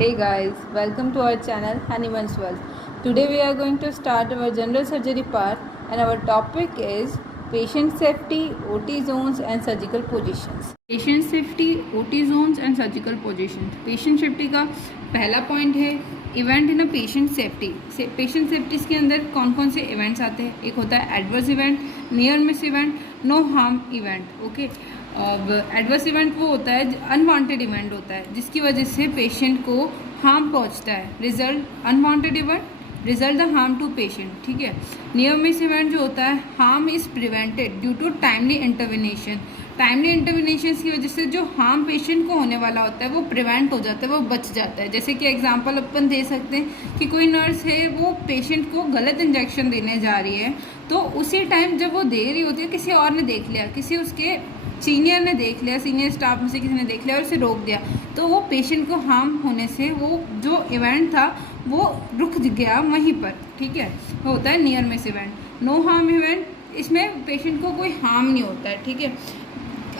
Hey guys, welcome to our channel Honeyman's World. Today we are going to start our general surgery part and our topic is patient safety, OT zones and surgical positions. Patient safety, OT zones and surgical positions. Patient safety का पहला point है event in a patient safety. Patient safety के अंदर कौन कौन से events आते हैं? एक होता है adverse event, near miss event, no harm event. Okay, अब एडवर्स इवेंट वो होता है अनवांटेड इवेंट होता है जिसकी वजह से पेशेंट को हार्म पहुंचता है। Result unwanted event, result the harm to patient. ठीक है। नियर मिस इवेंट जो होता है harm is prevented due to timely intervention. Timely intervention की वजह से जो हार्म पेशेंट को होने वाला होता है वो प्रिवेंट हो जाता है, वो बच जाता है। जैसे कि एग्जांपल अपन दे सकते हैं कि कोई नर्स है वो पेशेंट को गलत इंजेक्शन देने जा रही है, तो उसी टाइम जब वो दे रही होती है किसी और ने देख लिया, किसी उसके सीनियर ने देख लिया, सीनियर स्टाफ में से किसी ने देख लिया और उसे रोक दिया, तो वो पेशेंट को हार्म होने से वो जो इवेंट था वो रुक गया वहीं पर। ठीक है, वो होता है near miss event. No harm event, इसमें पेशेंट को कोई हार्म नहीं होता है। ठीक है।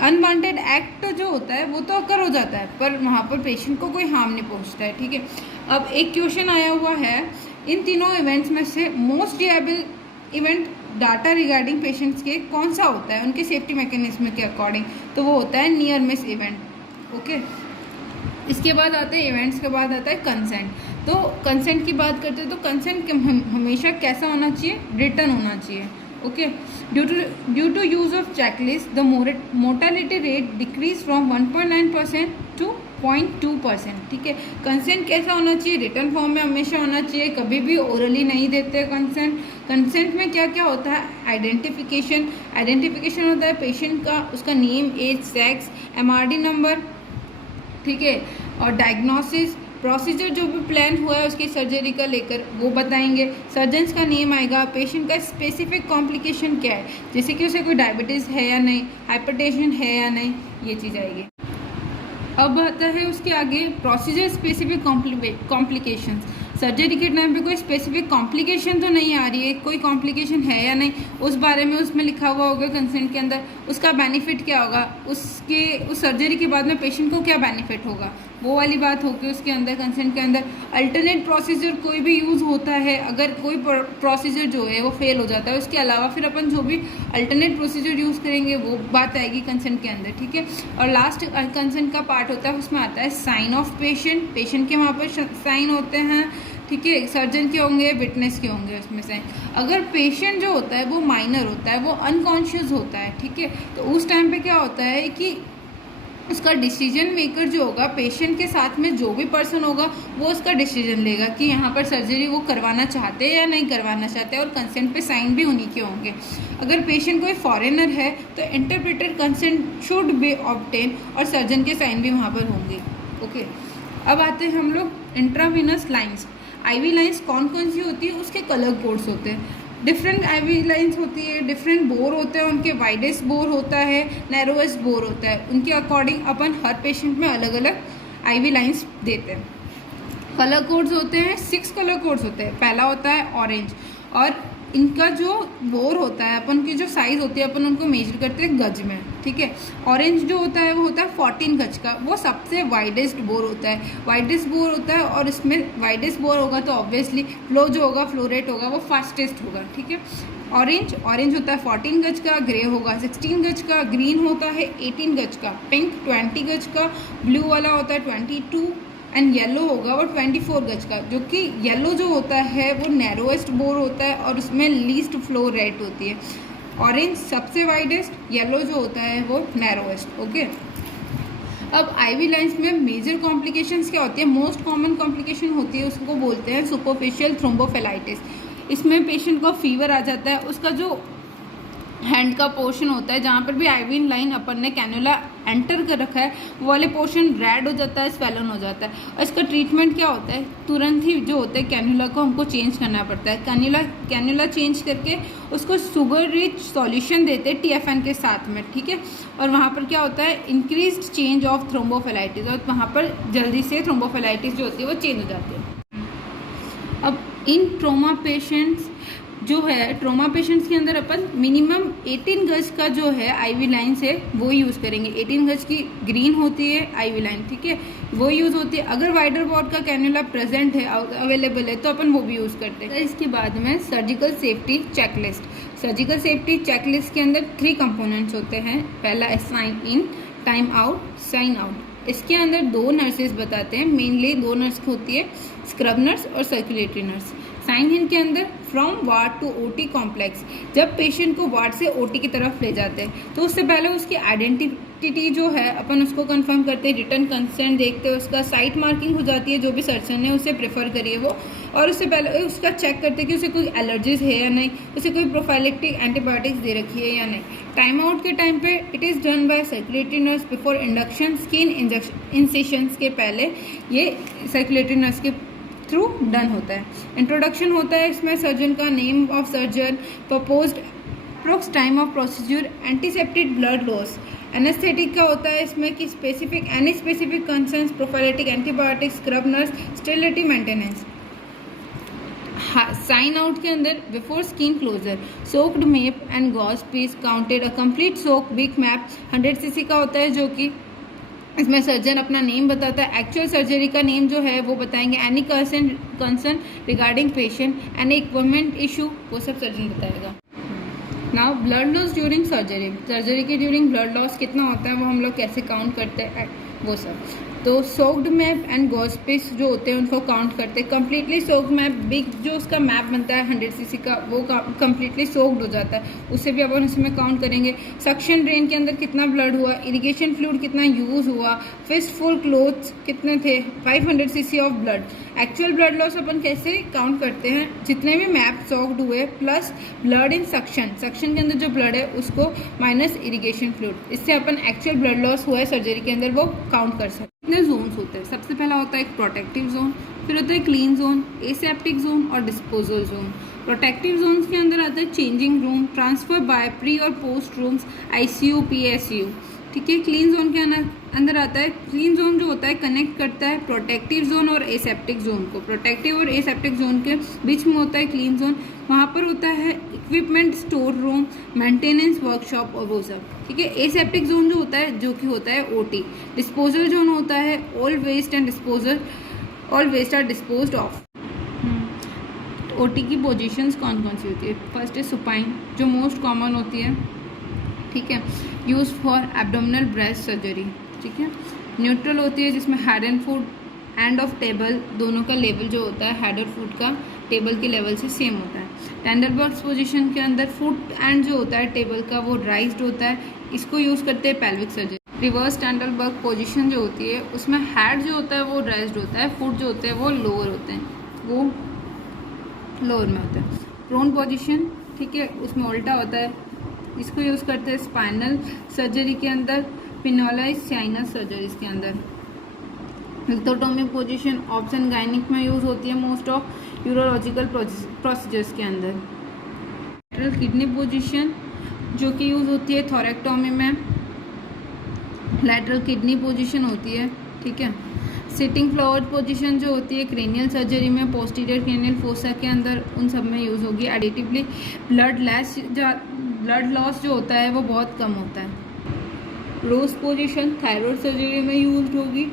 अनवांटेड एक्ट जो होता है वो तो अकर हो जाता है पर वहाँ पर पेशेंट को कोई हार्म नहीं पहुँचता है। ठीक है। अब एक क्वेश्चन आया हुआ है, इन तीनों इवेंट्स में से मोस्ट डिएबल इवेंट डाटा रिगार्डिंग पेशेंट्स के कौन सा होता है उनके सेफ्टी मैकेनिज्म के अकॉर्डिंग? तो वो होता है नियर मिस इवेंट। ओके, इसके बाद आते हैं इवेंट्स के बाद आता है कंसेंट। तो कंसेंट की बात करते हैं तो कंसेंट हमेशा कैसा होना चाहिए? रिटर्न होना चाहिए। Okay, due to use of checklist the mortality rate decrease from 1.9% to 0.2%। ठीक है। कंसेंट कैसा होना चाहिए? रिटर्न फॉर्म में हमेशा होना चाहिए, कभी भी ओरली नहीं देते कंसेंट। कंसेंट में क्या क्या होता है? आइडेंटिफिकेशन होता है पेशेंट का, उसका name, age, sex, MRD number. ठीक है। और डायग्नोसिस, प्रोसीजर जो भी प्लान हुआ है उसकी सर्जरी का लेकर वो बताएंगे। सर्जन्स का नेम आएगा, पेशेंट का स्पेसिफिक कॉम्प्लिकेशन क्या है, जैसे कि उसे कोई डायबिटीज़ है या नहीं, हाइपरटेंशन है या नहीं, ये चीज़ आएगी। अब आता है उसके आगे प्रोसीजर स्पेसिफिक कॉम्प्लिकेशंस। सर्जरी के टाइम पे कोई स्पेसिफिक कॉम्प्लिकेशन तो नहीं आ रही है, कोई कॉम्प्लिकेशन है या नहीं उस बारे में उसमें लिखा हुआ होगा कंसेंट के अंदर। उसका बेनिफिट क्या होगा, उस सर्जरी के बाद में पेशेंट को क्या बेनिफिट होगा, वो वाली बात होगी उसके अंदर कंसेंट के अंदर। अल्टरनेट प्रोसीजर कोई भी यूज़ होता है, अगर कोई प्रोसीजर जो है वो फेल हो जाता है उसके अलावा फिर अपन जो भी अल्टरनेट प्रोसीजर यूज़ करेंगे वो बात आएगी कंसेंट के अंदर। ठीक है। और लास्ट कंसेंट का पार्ट होता है, उसमें आता है साइन ऑफ पेशेंट के वहाँ पर साइन होते हैं। ठीक है। सर्जन के होंगे, विटनेस के होंगे उसमें से। अगर पेशेंट जो होता है वो माइनर होता है, वो अनकॉन्शियस होता है, ठीक है, तो उस टाइम पे क्या होता है कि उसका डिसीजन मेकर जो होगा, पेशेंट के साथ में जो भी पर्सन होगा वो उसका डिसीजन लेगा कि यहाँ पर सर्जरी वो करवाना चाहते हैं या नहीं करवाना चाहते हैं, और कंसेंट पे साइन भी उन्हीं के होंगे। अगर पेशेंट कोई फॉरेनर है तो interpreted consent should be obtain और सर्जन के साइन भी वहाँ पर होंगे। ओके, अब आते हैं हम लोग इंट्रावीनस लाइंस। IV लाइंस कौन कौन सी होती है, उसके कलर कोड्स होते हैं। डिफरेंट IV लाइंस होती है, डिफरेंट बोर होते हैं उनके, वाइडेस्ट बोर होता है, नैरोएस्ट बोर होता है, उनके अकॉर्डिंग अपन हर पेशेंट में अलग अलग IV लाइंस देते हैं। कलर कोड्स होते हैं, 6 कलर कोड्स होते हैं। पहला होता है ऑरेंज, और इनका जो बोर होता है, अपन की जो साइज़ होती है अपन उनको मेजर करते हैं गज में। ठीक है। ऑरेंज जो होता है वो होता है 14 गज का, वो सबसे वाइडेस्ट बोर होता है। वाइडेस्ट बोर होता है और इसमें वाइडेस्ट बोर होगा तो ऑब्वियसली फ्लो जो होगा, फ्लो रेट होगा वो फास्टेस्ट होगा। ठीक है। ऑरेंज होता है 14 गज का, ग्रे होगा 16 गज का, ग्रीन होता है 18 गज का, पिंक 20 गज का, ब्लू वाला होता है 22 एंड येलो होगा वो 24 गज का, जो कि येलो जो होता है वो नैरोएस्ट बोर होता है और उसमें लीस्ट फ्लो रेट होती है। ऑरेंज सबसे वाइडेस्ट, येलो जो होता है वो नैरोएस्ट। ओके, अब IV लाइंस में मेजर कॉम्प्लिकेशंस क्या होती है? मोस्ट कॉमन कॉम्प्लिकेशन होती है, उसको बोलते हैं सुपरफिशियल थ्रोम्बोफिलाइटिस। इसमें पेशेंट को फीवर आ जाता है, उसका जो हैंड का पोर्शन होता है जहाँ पर भी IV लाइन अपन ने कैन्युला एंटर कर रखा है वो वाले पोर्शन रेड हो जाता है, स्वेलन हो जाता है। और इसका ट्रीटमेंट क्या होता है? तुरंत ही जो होता है कैन्युला को हमको चेंज करना पड़ता है। कैन्युला चेंज करके उसको शुगर रिच सॉल्यूशन देते हैं TFN के साथ में। ठीक है। और वहाँ पर क्या होता है? इंक्रीज्ड चेंज ऑफ थ्रोम्बोफिलाइटिस, और वहाँ पर जल्दी से थ्रोम्बोफिलाइटिस जो होती है वो चेंज हो जाती है। अब इन ट्रोमा पेशेंट्स जो है ट्रोमा पेशेंट्स के अंदर अपन मिनिमम 18 गज का जो है आईवी लाइन से वो यूज़ करेंगे। 18 गज की ग्रीन होती है आईवी लाइन, ठीक है, वो यूज़ होती है। अगर वाइडर बॉर्ड का कैन्युला प्रेजेंट है, अवेलेबल है, तो अपन वो भी यूज़ करते हैं। इसके बाद में surgical safety checklist. Surgical safety checklist के अंदर 3 कंपोनेंट्स होते हैं। पहला है sign in, time out, sign out. इसके अंदर 2 नर्सेज बताते हैं, मेनली 2 नर्स होती है, स्क्रब नर्स और सर्कुलेटरी नर्स। साइन इन के अंदर from ward to OT complex, जब पेशेंट को वार्ड से ओटी की तरफ ले जाते हैं तो उससे पहले उसकी आइडेंटिटी जो है अपन उसको कंफर्म करते हैं, रिटर्न कंसेंट देखते हैं, उसका साइट मार्किंग हो जाती है जो भी सर्जन ने उसे प्रेफर करी है वो, और उससे पहले उसका चेक करते हैं कि उसे कोई एलर्जीज है या नहीं, उसे कोई प्रोफाइलेक्टिक एंटीबायोटिक्स दे रखी है या नहीं। टाइम आउट के टाइम पे it is done by circulatory nurse before induction, skin incisions के पहले ये सर्कुलेटरी नर्स के थ्रू डन होता है। इंट्रोडक्शन होता है इसमें सर्जन का, name of surgeon, proposed approx time of procedure, antiseptic blood loss. Anaesthetic का होता है इसमें कि specific any specific concerns, prophylactic antibiotics, scrub nurse, sterility maintenance. Sign out के अंदर before skin closure, soaked mop and gauze piece counted, a complete soak big mop 100 cc का होता है, जो कि इसमें सर्जन अपना नेम बताता है, एक्चुअल सर्जरी का नेम जो है वो बताएंगे, any concern regarding patient, any equipment issue, वो सब सर्जन बताएगा। Now blood loss during surgery. Surgery के ड्यूरिंग ब्लड लॉस कितना होता है वो हम लोग कैसे काउंट करते हैं वो सब। तो soaked mop and gauze piece जो होते हैं उनको काउंट करते हैं। कम्प्लीटली सोक्ड मैप, बिग जो उसका मैप बनता है 100 cc का, वो कम्प्लीटली सोक्ड हो जाता है, उससे भी अपन उसमें काउंट करेंगे। सक्शन ड्रेन के अंदर कितना ब्लड हुआ, इरिगेशन फ्लूइड कितना यूज़ हुआ, फिस्ट फुल क्लोथ्स कितने थे, 500 cc of blood. Actual blood loss अपन कैसे काउंट करते हैं, जितने भी मैप सोक्ड हुए plus blood in suction, suction के अंदर जो ब्लड है उसको माइनस इरिगेशन फ्लूइड, इससे अपन एक्चुअल ब्लड लॉस हुआ है सर्जरी के अंदर वो काउंट कर सकते हैं। कितने जोन्स होते हैं, सबसे पहला होता है एक प्रोटेक्टिव जोन, फिर होता है क्लीन जोन, एसेप्टिक जोन और डिस्पोजल जोन। प्रोटेक्टिव जोन्स के अंदर आता है changing room, transfer by pre और पोस्ट रूम्स, आईसीयू, पीएसयू, ठीक है। क्लीन जोन के अंदर आता है, क्लीन जोन जो होता है कनेक्ट करता है प्रोटेक्टिव जोन और एसेप्टिक जोन को। प्रोटेक्टिव और एसेप्टिक जोन के बीच में होता है क्लीन जोन, वहाँ पर होता है equipment store room, maintenance workshop और वो सब, ठीक है। एसेप्टिक जोन जो होता है, जो कि होता है ओटी। डिस्पोजल जोन होता है all waste and disposal, all waste are disposed of. OT की पोजीशंस कौन कौन सी होती है, फर्स्ट है सुपाइन जो मोस्ट कॉमन होती है, ठीक है, use for abdominal breast surgery, ठीक है। न्यूट्रल होती है जिसमें head and foot, end of table दोनों का लेवल जो होता है हेड और फुट का टेबल के लेवल से सेम होता है। टेंडरबर्ग्स पोजीशन के अंदर फुट एंड जो होता है टेबल का वो राइज्ड होता है, इसको यूज़ करते हैं पेल्विक सर्जरी। रिवर्स टेंडरबर्ग पोजीशन जो होती है उसमें हेड जो होता है वो राइज्ड होता है, फुट जो होते हैं वो लोअर होते हैं, वो लोअर में होता है। प्रोन पोजीशन, ठीक है, उसमें उल्टा होता है, इसको यूज़ करते हैं स्पाइनल सर्जरी के अंदर, पिनोलाइज साइनस सर्जरीज के अंदर। लिथोटोमी पोजीशन ऑप्शन गायनिक में यूज़ होती है मोस्ट ऑफ यूरोलॉजिकल प्रोसीजर्स के अंदर। लैटरल किडनी पोजीशन जो कि यूज़ होती है थोरेक्टोमी में, लैटरल किडनी पोजीशन होती है, ठीक है। सिटिंग फ्लावर पोजीशन जो होती है क्रेनियल सर्जरी में, पोस्टीरियर क्रेनियल फोसा के अंदर, उन सब में यूज़ होगी। एडिटिवली ब्लड लॉस जो होता है वो बहुत कम होता है। रोज पोजीशन थायराइड सर्जरी में यूज होगी।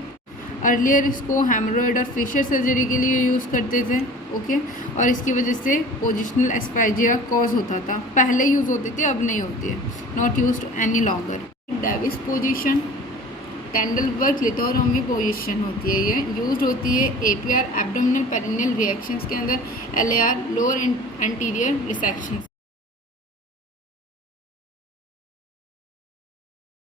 अर्लियर इसको हेमोरॉइड और फिशर सर्जरी के लिए यूज़ करते थे, ओके, और इसकी वजह से पोजिशनल एस्पाइजिया कॉज होता था, पहले यूज़ होती थी अब नहीं होती है, not used any longer. Davis position Trendelenburg lithotomy position होती है, ये यूज्ड होती है एपीआर एब्डोमिनल पेरिनियल रिएक्शंस के अंदर, एलएआर लोअर एंटीरियर रिसेक्शंस